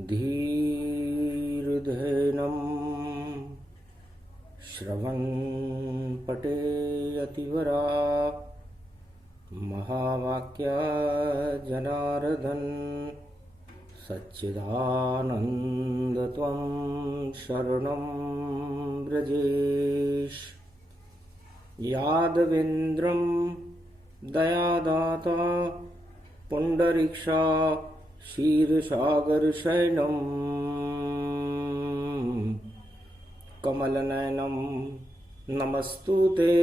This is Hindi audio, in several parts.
धीर्धेनम् श्रवन्पटे यतिवरा महावाक्या जनार्दन सच्चिदानन्द त्वं शरणं व्रजेश। यादवेन्द्रं दयादाता पुंडरीक्षा क्षीरसागरशयनं कमलनयनं नमस्तुते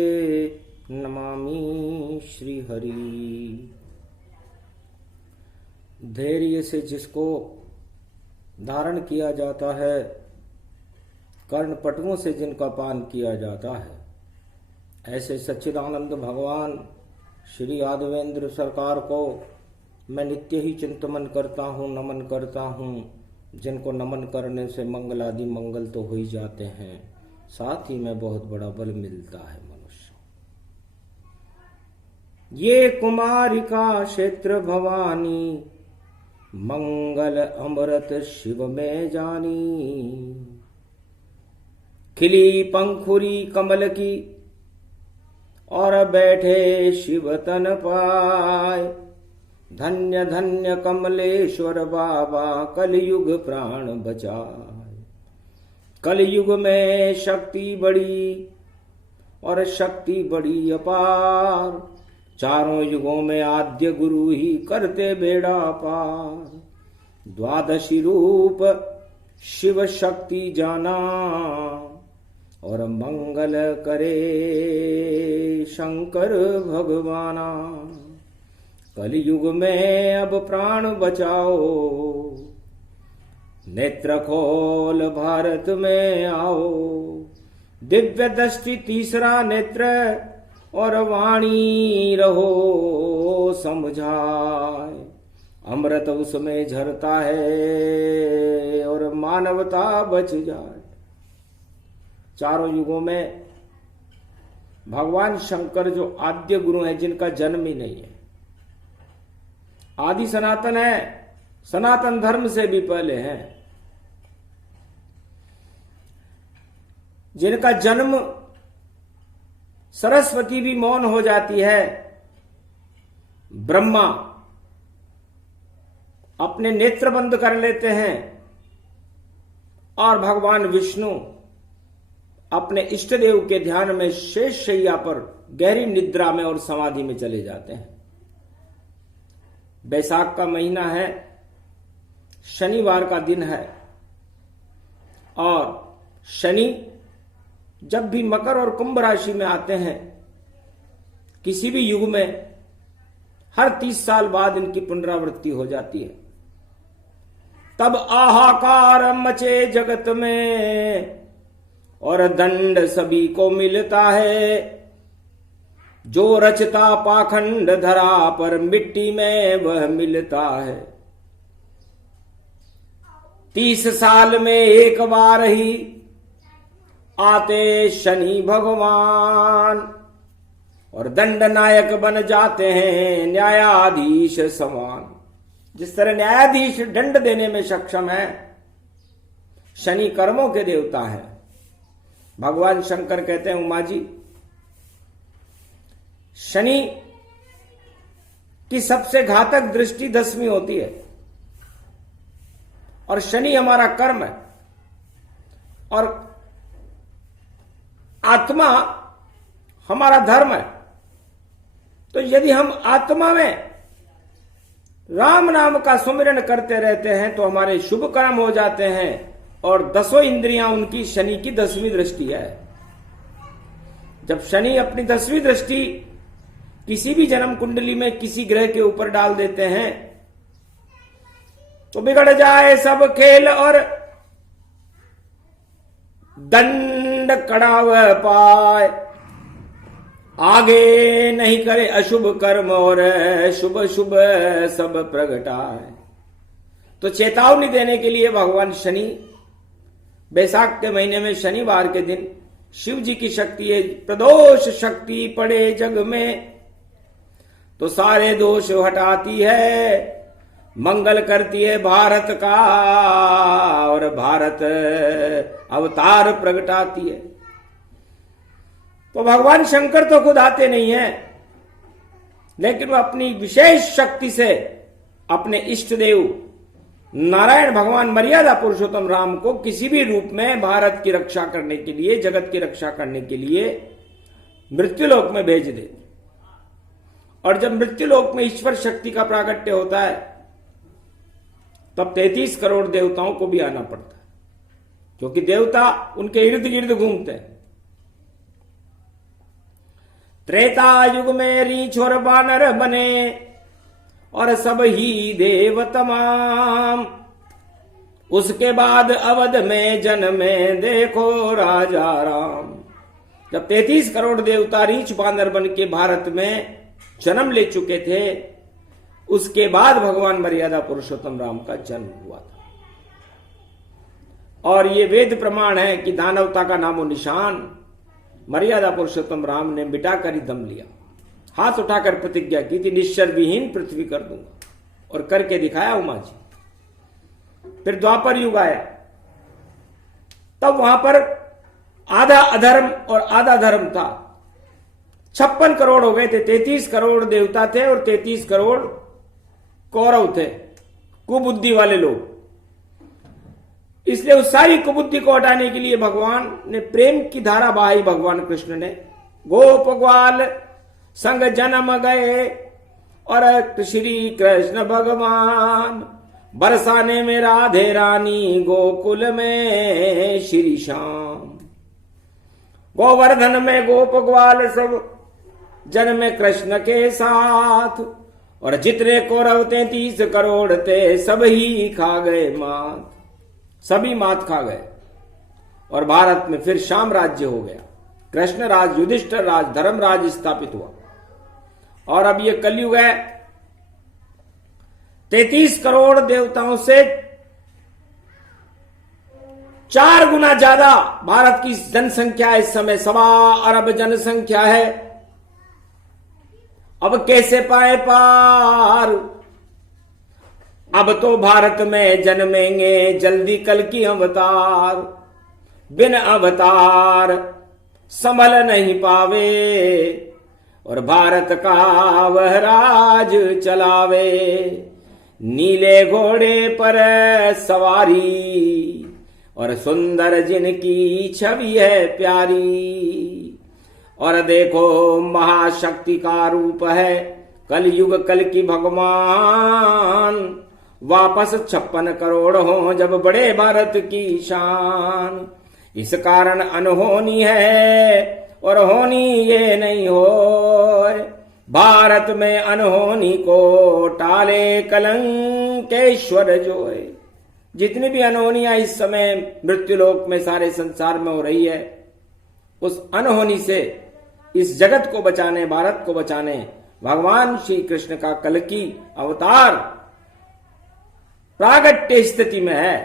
नमामि श्रीहरि। धैर्य से जिसको धारण किया जाता है, कर्णपटुओं से जिनका पान किया जाता है, ऐसे सच्चिदानंद भगवान श्री यादवेंद्र सरकार को मैं नित्य ही चिंतन करता हूँ, नमन करता हूँ, जिनको नमन करने से मंगल आदि मंगल तो हो ही जाते हैं, साथ ही में बहुत बड़ा बल मिलता है मनुष्य। ये कुमारिका क्षेत्र भवानी मंगल अमृत शिव में जानी। खिली पंखुरी कमल की और बैठे शिव तन पाए। धन्य धन्य कमलेश्वर बाबा कलयुग प्राण बचाए। कलयुग में शक्ति बड़ी और शक्ति बड़ी अपार। चारों युगों में आद्य गुरु ही करते बेड़ा पार। द्वादशी रूप शिव शक्ति जाना और मंगल करे शंकर भगवाना। कलयुग में अब प्राण बचाओ, नेत्र खोल भारत में आओ। दिव्य दृष्टि तीसरा नेत्र और वाणी रहो समझाए। अमृत उसमें झरता है और मानवता बच जाए। चारों युगों में भगवान शंकर जो आद्य गुरु हैं, जिनका जन्म ही नहीं है, आदि सनातन है, सनातन धर्म से भी पहले हैं, जिनका जन्म सरस्वती भी मौन हो जाती है। ब्रह्मा अपने नेत्र बंद कर लेते हैं और भगवान विष्णु अपने इष्ट देव के ध्यान में शेष शैया पर गहरी निद्रा में और समाधि में चले जाते हैं। बैसाख का महीना है, शनिवार का दिन है, और शनि जब भी मकर और कुंभ राशि में आते हैं, किसी भी युग में हर 30 साल बाद इनकी पुनरावृत्ति हो जाती है। तब आहाकार मचे जगत में और दंड सभी को मिलता है। जो रचता पाखंड धरा पर मिट्टी में वह मिलता है। 30 साल में एक बार ही आते शनि भगवान और दंड नायक बन जाते हैं न्यायाधीश समान। जिस तरह न्यायाधीश दंड देने में सक्षम है, शनि कर्मों के देवता है। भगवान शंकर कहते हैं, उमा जी, शनि की सबसे घातक दृष्टि 10वीं होती है, और शनि हमारा कर्म है, और आत्मा हमारा धर्म है। तो यदि हम आत्मा में राम नाम का सुमिरन करते रहते हैं तो हमारे शुभ कर्म हो जाते हैं, और 10 इंद्रियां उनकी शनि की 10वीं दृष्टि है। जब शनि अपनी 10वीं दृष्टि किसी भी जन्म कुंडली में किसी ग्रह के ऊपर डाल देते हैं तो बिगड़ जाए सब खेल और दंड कड़ाव पाए। आगे नहीं करे अशुभ कर्म और शुभ शुभ सब प्रगटाए। तो चेतावनी देने के लिए भगवान शनि बैसाख के महीने में शनिवार के दिन शिव जी की शक्ति है। प्रदोष शक्ति पड़े जग में तो सारे दोष हटाती है। मंगल करती है भारत का और भारत अवतार प्रगटाती है। तो भगवान शंकर तो खुद आते नहीं है, लेकिन वो अपनी विशेष शक्ति से अपने इष्ट देव नारायण भगवान मर्यादा पुरुषोत्तम राम को किसी भी रूप में भारत की रक्षा करने के लिए, जगत की रक्षा करने के लिए मृत्युलोक में भेज देते। और जब मृत्युलोक में ईश्वर शक्ति का प्रागट्य होता है तब 33 करोड़ देवताओं को भी आना पड़ता है, क्योंकि देवता उनके इर्द गिर्द घूमते हैं। त्रेता युग में रीछ और बानर बने और सब ही देव तमाम, उसके बाद अवध में जन्मे देखो राजा राम। जब 33 करोड़ देवता रीछ बानर बन के भारत में जन्म ले चुके थे, उसके बाद भगवान मर्यादा पुरुषोत्तम राम का जन्म हुआ था। और ये वेद प्रमाण है कि दानवता का नामो निशान मर्यादा पुरुषोत्तम राम ने मिटाकर ही दम लिया। हाथ उठाकर प्रतिज्ञा की थी, निश्चर विहीन पृथ्वी कर दूंगा, और करके दिखाया उमा जी। फिर द्वापर युग आया, तब वहां पर आधा अधर्म और आधा धर्म था। 56 करोड़ हो गए थे, 33 करोड़ देवता थे और 33 करोड़ कौरव थे, कुबुद्धि वाले लोग। इसलिए उस सारी कुबुद्धि को हटाने के लिए भगवान ने प्रेम की धारा बहाई। भगवान कृष्ण ने गोप ग्वाल संग जन्म गए और श्री कृष्ण भगवान बरसाने में राधे रानी गोकुल में श्री श्याम। गोवर्धन में गोप ग्वाल सब जन्मे कृष्ण के साथ, और जितने कौरव 33 करोड़ थे सब ही खा गए मात, सभी मात खा गए। और भारत में फिर श्याम राज्य हो गया, कृष्ण राज, युधिष्ठिर राज, धर्मराज स्थापित हुआ। और अब ये कलयुग है, 33 करोड़ देवताओं से 4 गुना ज्यादा भारत की जनसंख्या इस समय 1.25 अरब जनसंख्या है। अब कैसे पाए पार? अब तो भारत में जन्मेंगे जल्दी कल की अवतार, बिन अवतार संभल नहीं पावे, और भारत का वह राज चलावे। नीले घोड़े पर सवारी और सुंदर जिनकी छवि है प्यारी, और देखो महाशक्ति का रूप है कल युग कल की भगवान। वापस 56 करोड़ हो जब बड़े भारत की शान। इस कारण अनहोनी है और होनी ये नहीं हो, भारत में अनहोनी को टाले कलंकेश्वर जोए। जितनी भी अनहोनियां इस समय मृत्युलोक में सारे संसार में हो रही है, उस अनहोनी से इस जगत को बचाने, भारत को बचाने भगवान श्री कृष्ण का कल की अवतार प्रागट्य स्थिति में है।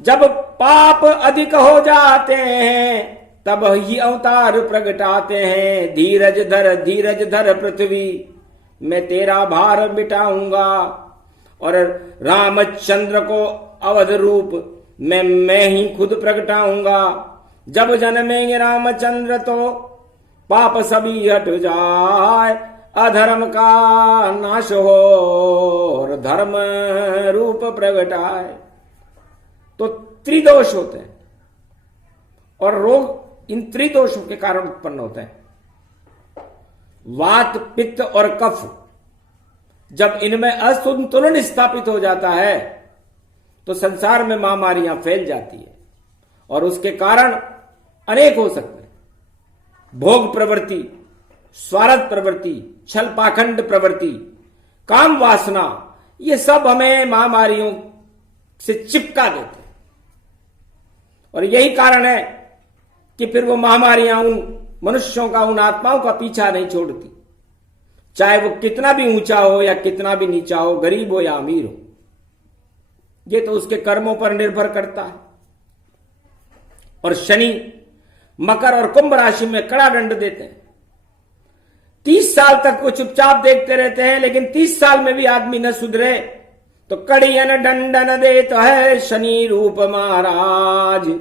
जब पाप अधिक हो जाते हैं तब ही अवतार प्रगटाते हैं। धीरज धर पृथ्वी, मैं तेरा भार मिटाऊंगा, और रामचंद्र को अवध रूप मैं ही खुद प्रगटाऊंगा। जब जन्मेंगे रामचंद्र तो पाप सभी हट जाए, अधर्म का नाश हो और धर्म रूप प्रगटाए। तो त्रिदोष होते हैं और रोग इन त्रिदोषों के कारण उत्पन्न होते हैं। वात, पित्त और कफ, जब इनमें असंतुलन स्थापित हो जाता है तो संसार में महामारियां फैल जाती है, और उसके कारण अनेक हो सकते हैं। भोग प्रवृत्ति, स्वार्थ प्रवृत्ति, छल पाखंड प्रवृत्ति, काम वासना, ये सब हमें महामारियों से चिपका देते हैं। और यही कारण है कि फिर वो महामारियां उन मनुष्यों का, उन आत्माओं का पीछा नहीं छोड़ती, चाहे वो कितना भी ऊंचा हो या कितना भी नीचा हो, गरीब हो या अमीर हो। ये तो उसके कर्मों पर निर्भर करता है। और शनि मकर और कुंभ राशि में कड़ा दंड देते हैं। 30 साल तक वो चुपचाप देखते रहते हैं, लेकिन 30 साल में भी आदमी न सुधरे तो कड़ियन दंडन देता है शनि रूप महाराज।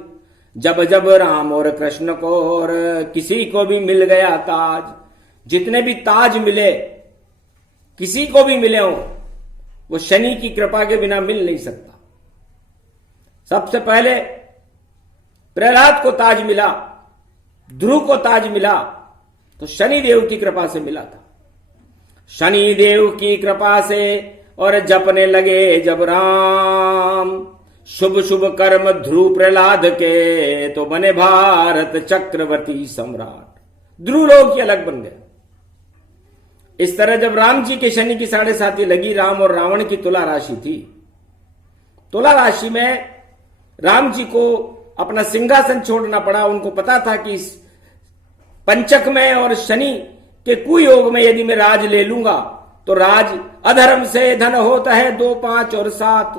जब जब राम और कृष्ण को और किसी को भी मिल गया ताज, जितने भी ताज मिले किसी को भी मिले हो, वो शनि की कृपा के बिना मिल नहीं सकता। सबसे पहले प्रहलाद को ताज मिला, ध्रुव को ताज मिला, तो शनि देव की कृपा से मिला था। शनि देव की कृपा से और जपने लगे जब राम, शुभ शुभ कर्म ध्रुव प्रहलाद के, तो बने भारत चक्रवर्ती सम्राट। ध्रुव लोग की अलग बन गया। इस तरह जब राम जी के शनि की 7.5 लगी, राम और रावण की तुला राशि थी। तुला राशि में राम जी को अपना सिंहासन छोड़ना पड़ा। उनको पता था कि इस पंचक में और शनि के कुयोग में यदि मैं राज ले लूंगा तो राज अधर्म से धन होता है 2, 5 और 7।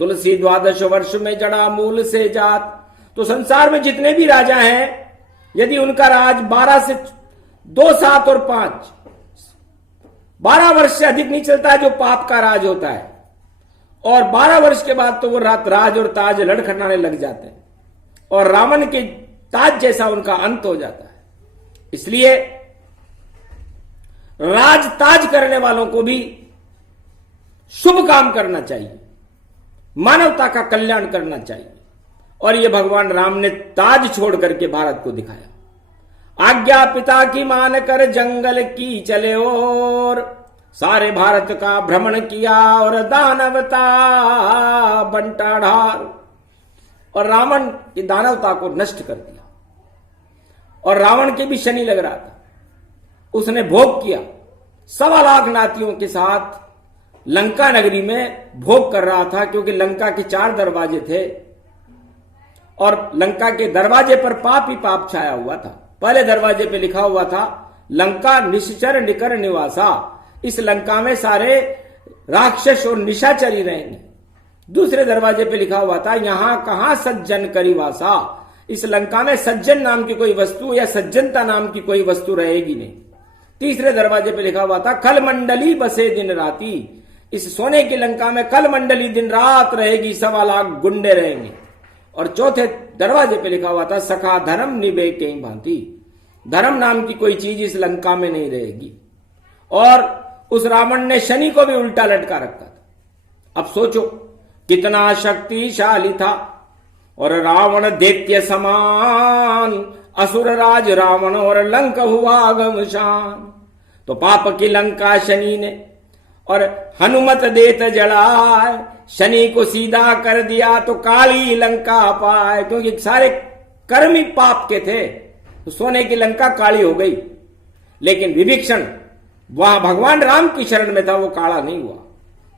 तुलसी 12 वर्ष में जड़ा मूल से जात। तो संसार में जितने भी राजा हैं, यदि उनका राज 12 से 2, 7 और 5 12 वर्ष से अधिक नहीं चलता है, जो पाप का राज होता है, और 12 वर्ष के बाद तो वो राज और ताज लड़खड़ाने लग जाते हैं और रावण के ताज जैसा उनका अंत हो जाता है। इसलिए राज ताज करने वालों को भी शुभ काम करना चाहिए, मानवता का कल्याण करना चाहिए, और ये भगवान राम ने ताज छोड़ करके भारत को दिखाया। आज्ञा पिता की मान कर जंगल की चले और सारे भारत का भ्रमण किया और दानवता बंटा ढार, और रावण की दानवता को नष्ट कर दिया। और रावण के भी शनि लग रहा था, उसने भोग किया। 1.25 लाख नातियों के साथ लंका नगरी में भोग कर रहा था, क्योंकि लंका के 4 दरवाजे थे और लंका के दरवाजे पर पाप ही पाप छाया हुआ था। पहले दरवाजे पे लिखा हुआ था लंका निश्चर निकर निवासा, इस लंका में सारे राक्षस और निशाचरी रहेंगे। दूसरे दरवाजे पे लिखा हुआ था यहां कहां सज्जन करिवासा, इस लंका में सज्जन नाम की कोई वस्तु या सज्जनता नाम की कोई वस्तु रहेगी नहीं। तीसरे दरवाजे पे लिखा हुआ था खल मंडली बसे दिन राती, इस सोने की लंका में कल मंडली दिन रात रहेगी, 1.25 लाख गुंडे रहेंगे। और चौथे दरवाजे पे लिखा हुआ था सखा धर्म निभे कहीं भांति, धर्म नाम की कोई चीज इस लंका में नहीं रहेगी। और उस रावण ने शनि को भी उल्टा लटका रखा था। अब सोचो कितना शक्तिशाली था। और रावण दैत्य समान, असुर राज रावण और लंक हुआ गमशान। तो पाप की लंका शनि ने और हनुमत देत जड़ाए, शनि को सीधा कर दिया तो काली लंका पाए। क्योंकि सारे कर्म ही पाप के थे, तो सोने की लंका काली हो गई। लेकिन विभीषण वहां भगवान राम की शरण में था, वो काला नहीं हुआ,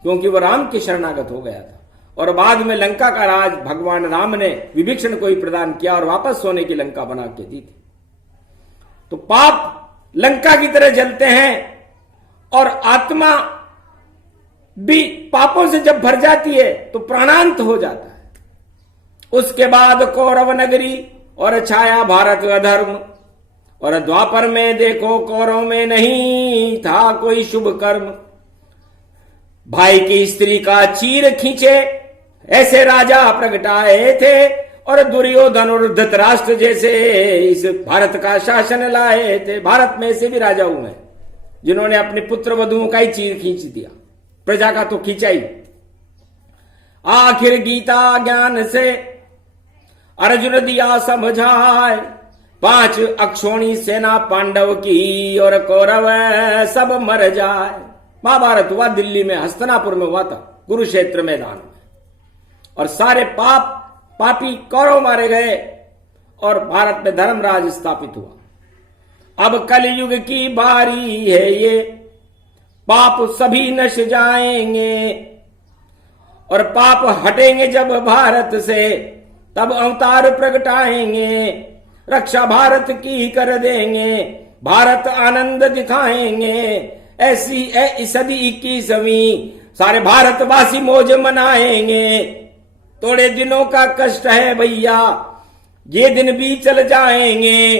क्योंकि वो राम के शरणागत हो गया था। और बाद में लंका का राज भगवान राम ने विभीषण को ही प्रदान किया और वापस सोने की लंका बना के दी थी। तो पाप लंका की तरह जलते हैं और आत्मा भी पापों से जब भर जाती है तो प्राणांत हो जाता है। उसके बाद कौरव नगरी और छाया भारत अधर्म, और द्वापर में देखो कौरव में नहीं था कोई शुभ कर्म। भाई की स्त्री का चीर खींचे ऐसे राजा प्रगटाए थे, और दुर्योधन और धृतराष्ट्र जैसे इस भारत का शासन लाए थे। भारत में ऐसे भी राजा हुए जिन्होंने अपने पुत्र वधुओं का ही चीर खींच दिया, प्रजा का तो खींचा ही। आखिर गीता ज्ञान से अर्जुन दिया समझाए, 5 अक्षोणी सेना पांडव की और कौरव सब मर जाए। महाभारत हुआ दिल्ली में, हस्तिनापुर में हुआ था, कुरुक्षेत्र मैदान में। और सारे पापी कौरव मारे गए और भारत में धर्मराज स्थापित हुआ। अब कलयुग की बारी है ये, पाप सभी नश जाएंगे, और पाप हटेंगे जब भारत से, तब अवतार प्रगटाएंगे, रक्षा भारत की कर देंगे, भारत आनंद दिखाएंगे। ऐसी सदी 21वीं सारे भारतवासी मौज मनाएंगे। थोड़े दिनों का कष्ट है भैया, ये दिन भी चल जाएंगे,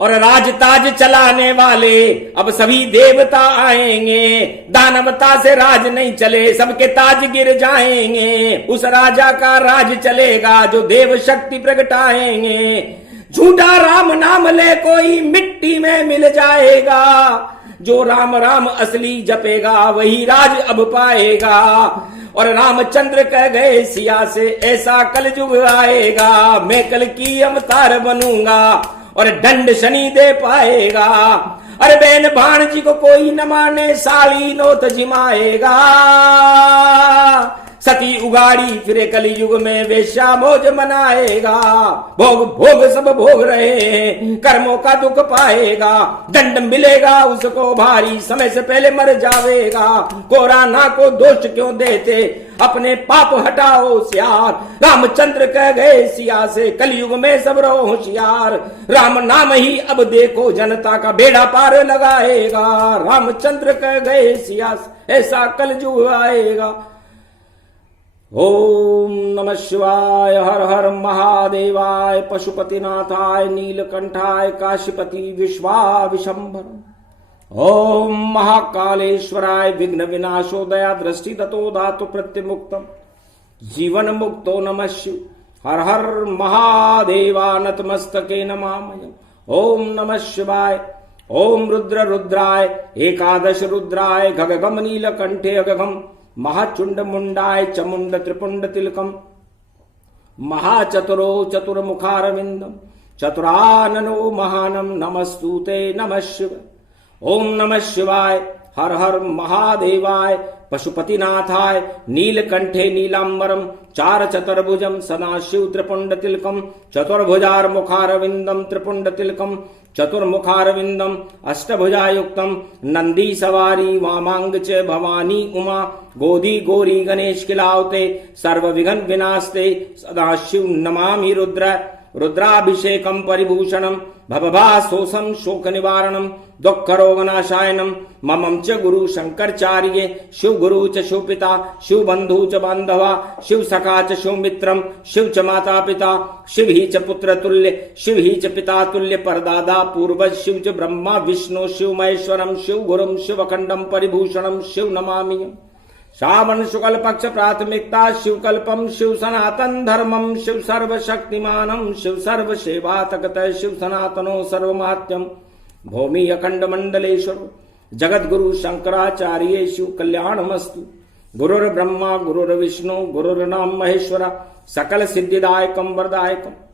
और राजताज चलाने वाले अब सभी देवता आएंगे। दानवता से राज नहीं चले, सबके ताज गिर जाएंगे। उस राजा का राज चलेगा जो देव शक्ति प्रगटाएंगे। झूठा राम नाम ले कोई मिट्टी में मिल जाएगा। जो राम राम असली जपेगा वही राज अब पाएगा। और रामचंद्र कह गए सिया से ऐसा कलयुग आएगा। मैं कल की अवतार बनूंगा और दंड शनि दे पाएगा। अरे बहन भाणजी को कोई न माने, साली नोत जिमाएगा। सती उगाड़ी फिरे कलयुग में वेश्या मौज मनाएगा। भोग भोग सब भोग रहे हैं, कर्मों का दुख पाएगा। दंड मिलेगा उसको भारी, समय से पहले मर जावेगा। कोराना को दोष क्यों देते, अपने पाप हटाओ सियार। रामचंद्र कह गए सिया से कलयुग में सब रहो होशियार। राम नाम ही अब देखो जनता का बेड़ा पार लगाएगा। रामचंद्र कह गए सिया से ऐसा कलयुग आएगा। ओम नमः शिवाय। हर हर महादेवाय। पशुपतिनाथाय नीलकंठाय काशीपति विश्वाविशंभर। ओम महाकालेश्वराय विघ्न विनाशो दया दृष्टि दतो धातु प्रत्यमुक्तम जीवन मुक्तो नमः शिव। हर हर महादेवा नतमस्तके नमामि। ओम नमः शिवाय। ओम रुद्र रुद्राय एकादश रुद्राय गगगम नीलकंठे अगगम महाचुंड मुंडाय चमुंड त्रिपुंड तिलकम महाचतुरो चतुर्मुखारविंदम चतुराननो महानम नमस्तुते नमः शिव। ओम नमः शिवाय। हर हर महादेवाय। पशुपतिनाथाय नीलकंठे नीलांबरम चार चतुर्भुजम सदाशिव त्रिपुंड तिलकम चतुर्भुजार मुखारविंदम त्रिपुंड तिलकम चतुर्मुखारविंदम अष्टभुजायुक्तम नंदी सवारी वामांग च भवानी उमा गोदी गौरी गणेश किलावते सर्व विघ्न विनाशते सदाशिव नमामि रुद्र। रुद्राभिषेकम परिभूषणम भवभासोसम शोक निवारणम दुख रोगनाशायनम ममं च गुरु शंकरचार्य शिव गुरु च शिव पिता शिव बंधु च बांधवा शिव सखा च शिव मित्रम शिव च माता पिता शिव ही च पुत्र तुल्य शिव ही च पिता तुल्य परदादा पूर्वज शिव च ब्रह्मा विष्णु शिव महेश्वरम शिव गुरुम शिव अखंडम परिभूषणम शिव नमामि। श्रावण शुक्ल पक्ष प्राथमिकता शिव कल्पम शिव सनातन धर्मम शिव सर्वशक्तिमानम शिव सर्व सेवा तकत शिव सनातनो सर्वमात्यम भूमि अखंड मंडलेश्वर जगत गुरु शंकराचार्य शिव कल्याणमस्तु। गुरुर ब्रह्मा गुरुर विष्णु गुरुर्नाम महेश्वरा सकल सिद्धिदायकम वरदायकम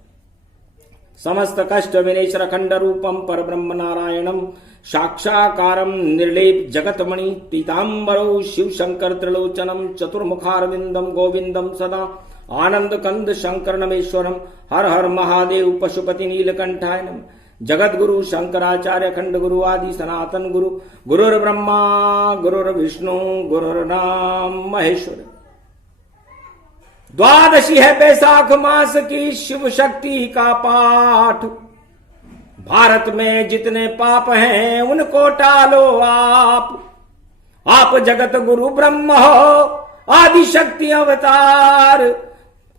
समस्त कष्ट विनेश्वर अखंड रूपम पर ब्रह्म नारायणम साक्षाकारम निर्लेप जगतमणि पीतांबरो शिव शंकर त्रिलोचनम चतुर्मुखारविंदम गोविंदम सदा आनंद कंद शंकर नमेश्वरम। हर हर महादेव पशुपति नीलकंठाय नमः। जगत गुरु शंकराचार्य अखंड गुरु आदि सनातन गुरु गुरुर ब्रह्मा गुरुर्विष्णु गुरुर्नाम महेश्वर। द्वादशी है बैसाख मास की शिव शक्ति का पाठ। भारत में जितने पाप हैं उनको टालो आप जगत गुरु ब्रह्म हो आदि शक्ति अवतार।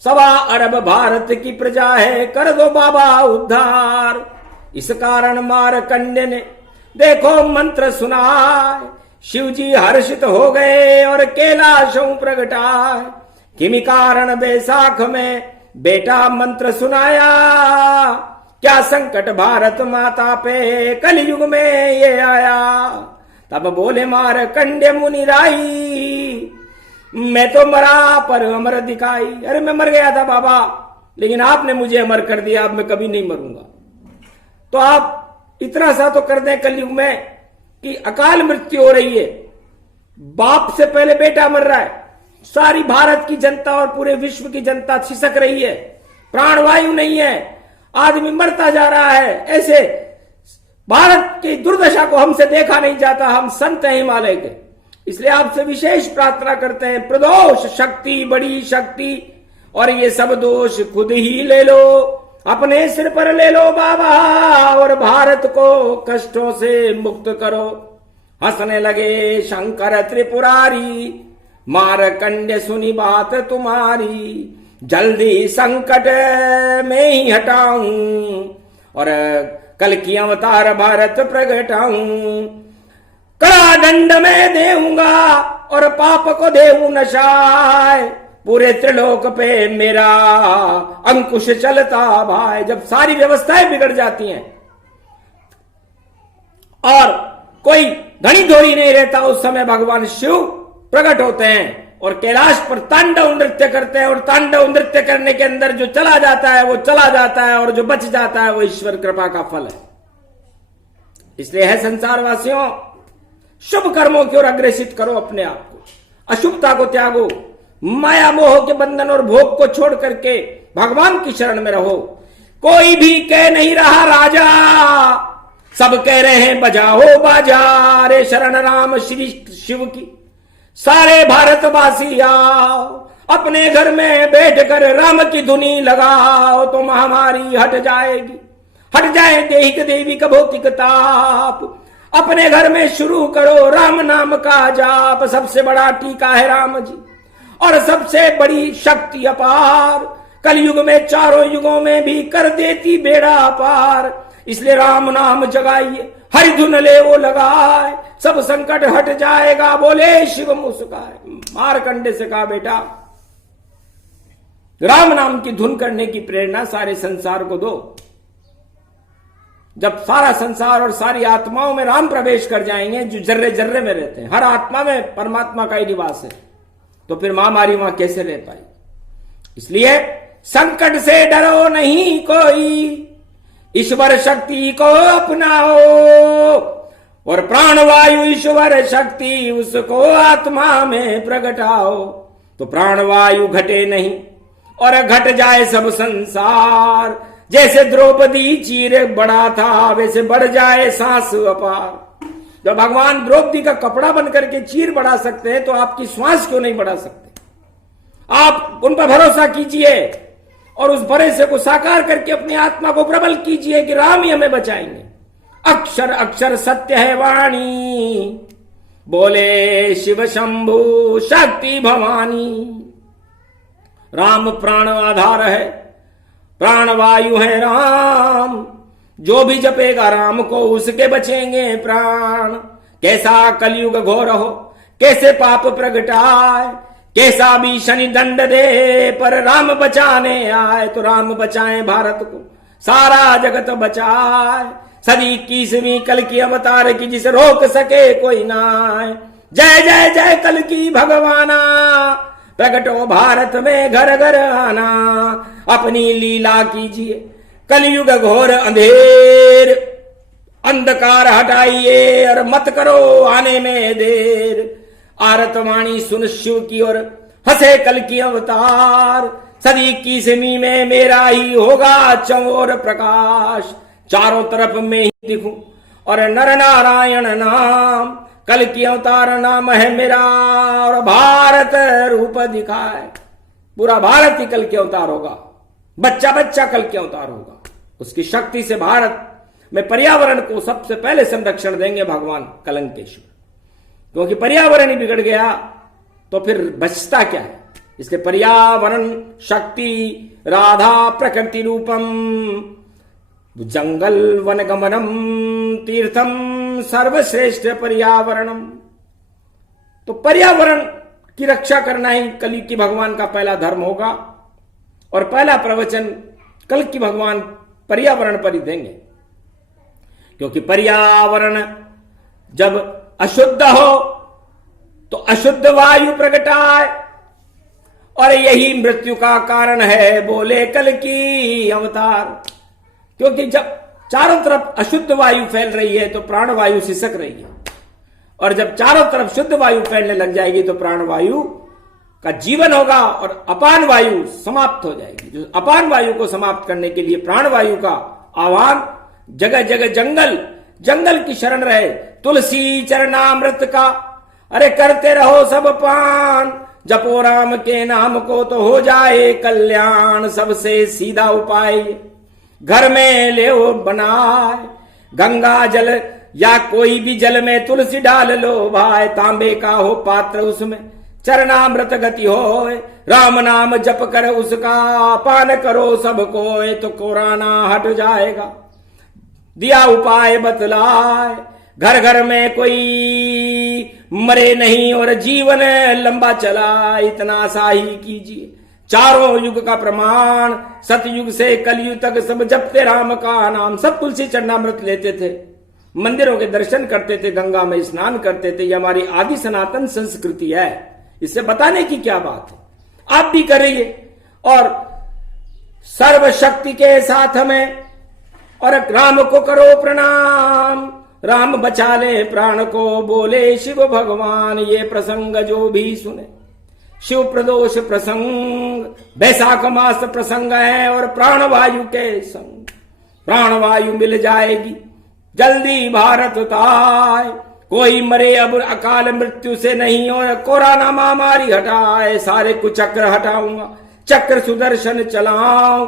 1.25 अरब भारत की प्रजा है कर दो बाबा उद्धार। इस कारण मारकंडे ने देखो मंत्र सुनाए शिव जी हर्षित हो गए और कैलाशों प्रगटाए। किमि कारण बैसाख में बेटा मंत्र सुनाया क्या संकट भारत माता पे कलयुग में ये आया। तब बोले मारकंडे मुनि राई मैं तो मरा पर अमर दिखाई। अरे मैं मर गया था बाबा लेकिन आपने मुझे अमर कर दिया, अब मैं कभी नहीं मरूंगा। तो आप इतना सा तो कर दें कलयुग में कि अकाल मृत्यु हो रही है, बाप से पहले बेटा मर रहा है, सारी भारत की जनता और पूरे विश्व की जनता छिसक रही है, प्राणवायु नहीं है, आदमी मरता जा रहा है। ऐसे भारत की दुर्दशा को हमसे देखा नहीं जाता। हम संत हैं हिमालय के, इसलिए आपसे विशेष प्रार्थना करते हैं प्रदोष शक्ति बड़ी शक्ति और ये सब दोष खुद ही ले लो, अपने सिर पर ले लो बाबा और भारत को कष्टों से मुक्त करो। हंसने लगे शंकर त्रिपुरारी मारकंडे सुनी बात तुम्हारी, जल्दी संकट में ही हटाऊं और कल की अवतार भारत प्रगटाऊं। कड़ा दंड में देऊंगा और पाप को देऊं नशाए, पूरे त्रिलोक पे मेरा अंकुश चलता भाई। जब सारी व्यवस्थाएं बिगड़ जाती हैं और कोई धनी धोरी नहीं रहता, उस समय भगवान शिव प्रकट होते हैं और कैलाश पर तांडव नृत्य करते हैं। और तांडव नृत्य करने के अंदर जो चला जाता है वो चला जाता है, और जो बच जाता है वो ईश्वर कृपा का फल है। इसलिए है संसार वासियों, शुभ कर्मों की ओर अग्रसित करो अपने आप को, अशुभता को त्यागो, माया मोह के बंधन और भोग को छोड़ करके भगवान की शरण में रहो। कोई भी कह नहीं रहा राजा, सब कह रहे हैं बजाओ बाजा, रे शरण राम श्री शिव की सारे भारतवासी आओ, अपने घर में बैठकर राम की धुनी लगाओ, तो महामारी हट जाएगी, हट जाए देहिक देवी का भौतिक ताप। अपने घर में शुरू करो राम नाम का जाप, सबसे बड़ा टीका है राम जी और सबसे बड़ी शक्ति अपार, कलयुग में चारों युगों में भी कर देती बेड़ा पार। इसलिए राम नाम जगाइए, हरि धुन ले वो लगाए, सब संकट हट जाएगा, बोले शिव मुस्काए। मारकंडे से कहा बेटा राम नाम की धुन करने की प्रेरणा सारे संसार को दो। जब सारा संसार और सारी आत्माओं में राम प्रवेश कर जाएंगे, जो जर्रे जर्रे में रहते हैं, हर आत्मा में परमात्मा का ही निवास है, तो फिर महामारी वहां कैसे रह पाई। इसलिए संकट से डरो नहीं कोई, ईश्वर शक्ति को अपनाओ, और प्राणवायु ईश्वर शक्ति उसको आत्मा में प्रगटाओ, तो प्राणवायु घटे नहीं और घट जाए सब संसार। जैसे द्रौपदी चीर बढ़ा था, वैसे बढ़ जाए सांस अपार। जब भगवान द्रौपदी का कपड़ा बन करके चीर बढ़ा सकते हैं, तो आपकी श्वास क्यों नहीं बढ़ा सकते। आप उन पर भरोसा कीजिए और उस भरोसे को साकार करके अपनी आत्मा को प्रबल कीजिए कि राम ही हमें बचाएंगे। अक्षर अक्षर सत्य है वाणी, बोले शिव शंभु शक्ति भवानी। राम प्राण आधार है, प्राणवायु है राम, जो भी जपेगा राम को उसके बचेंगे प्राण। कैसा कलयुग घोर हो, कैसे पाप प्रगटाए, कैसा भी शनि दंड दे, पर राम बचाने आए, तो राम बचाए भारत को, सारा जगत बचाए। सदी 21वीं कल की अवतार की, जिसे रोक सके कोई ना। जय जय जय कल की भगवाना, प्रगटो भारत में घर घर आना, अपनी लीला कीजिए कलयुग घोर अंधेर, अंधकार हटाइए और मत करो आने में देर। आरतवाणी सुन शिव की और हंसे कल की अवतार, सदी 21वीं में मेरा ही होगा चौर प्रकाश। चारों तरफ में ही दिखूं और नर नारायण नाम, कल की अवतार नाम है मेरा, और भारत रूप दिखाए। पूरा भारत ही कल के अवतार होगा, बच्चा बच्चा कल के अवतार होगा। उसकी शक्ति से भारत में पर्यावरण को सबसे पहले संरक्षण देंगे भगवान कलंकेश्वर, क्योंकि पर्यावरण ही बिगड़ गया तो फिर बचता क्या है। इसके पर्यावरण शक्ति राधा प्रकृति रूपम, जंगल वन गमनम तीर्थम सर्वश्रेष्ठ पर्यावरणम। तो पर्यावरण की रक्षा करना ही कल की भगवान का पहला धर्म होगा, और पहला प्रवचन कल की भगवान पर्यावरण पर ही देंगे, क्योंकि पर्यावरण जब अशुद्ध हो तो अशुद्ध वायु प्रगटाए, और यही मृत्यु का कारण है, बोले कल की अवतार। क्योंकि जब चारों तरफ अशुद्ध वायु फैल रही है तो प्राणवायु सिसक रही है, और जब चारों तरफ शुद्ध वायु फैलने लग जाएगी तो प्राणवायु का जीवन होगा और अपान वायु समाप्त हो जाएगी। जो अपान वायु को समाप्त करने के लिए प्राणवायु का आह्वान, जगह जगह जंगल, जंगल की शरण रहे, तुलसी चरणामृत का अरे करते रहो सब पान, जपो राम के नाम को तो हो जाए कल्याण। सबसे सीधा उपाय घर में ले बनाए, गंगा जल या कोई भी जल में तुलसी डाल लो भाई, तांबे का हो पात्र उसमें चरणामृत गति हो, राम नाम जप कर उसका पान करो सबको, तो कोरोना हट जाएगा। दिया उपाय बतलाए, घर घर में कोई मरे नहीं और जीवन लंबा चला, इतना सा ही कीजिए। चारों युग का प्रमाण, सतयुग से कलयुग तक सब जपते राम का नाम। सब तुलसी चरणामृत लेते थे, मंदिरों के दर्शन करते थे, गंगा में स्नान करते थे। ये हमारी आदि सनातन संस्कृति है, इससे बताने की क्या बात है। आप भी करिए और सर्वशक्ति के साथ हमें, और राम को करो प्रणाम, राम बचा ले प्राण को, बोले शिव भगवान। ये प्रसंग जो भी सुने, शिव प्रदोष प्रसंग, वैशाख मास प्रसंग है और प्राणवायु के संग। प्राणवायु मिल जाएगी जल्दी भारत ताय, कोई मरे अब अकाल मृत्यु से नहीं, और कोरोना महामारी हटाए, सारे कुचक्र हटाऊंगा, चक्र सुदर्शन चलाऊं,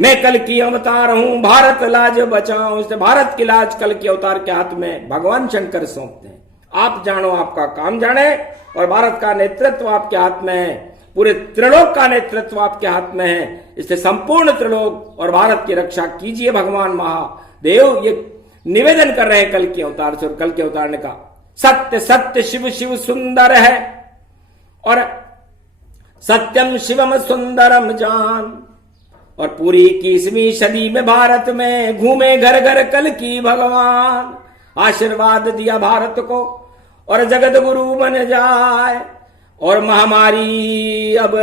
मैं कल की अवतार हूं, भारत लाज बचाऊं। इससे भारत की लाज कल के अवतार के हाथ में भगवान शंकर सौंपते हैं। आप जानो, आपका काम जाने, और भारत का नेतृत्व आपके हाथ में है, पूरे त्रिलोक का नेतृत्व आपके हाथ में है। इससे संपूर्ण त्रिलोक और भारत की रक्षा कीजिए भगवान महादेव। ये निवेदन कर रहे हैं कल के अवतार से। और कल के अवतार ने कहा, सत्य सत्य शिव शिव सुंदर है, और सत्यम शिवम सुंदरम जान। और पूरी 21वीं सदी में भारत में घूमे घर घर कल की भगवान। आशीर्वाद दिया भारत को और जगत गुरु बन जाए, और महामारी अब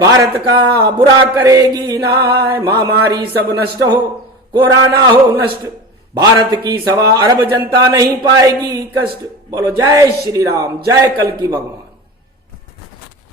भारत का बुरा करेगी ना। महामारी सब नष्ट हो, कोरोना हो नष्ट, भारत की 1.25 अरब जनता नहीं पाएगी कष्ट। बोलो जय श्री राम, जय कल की भगवान।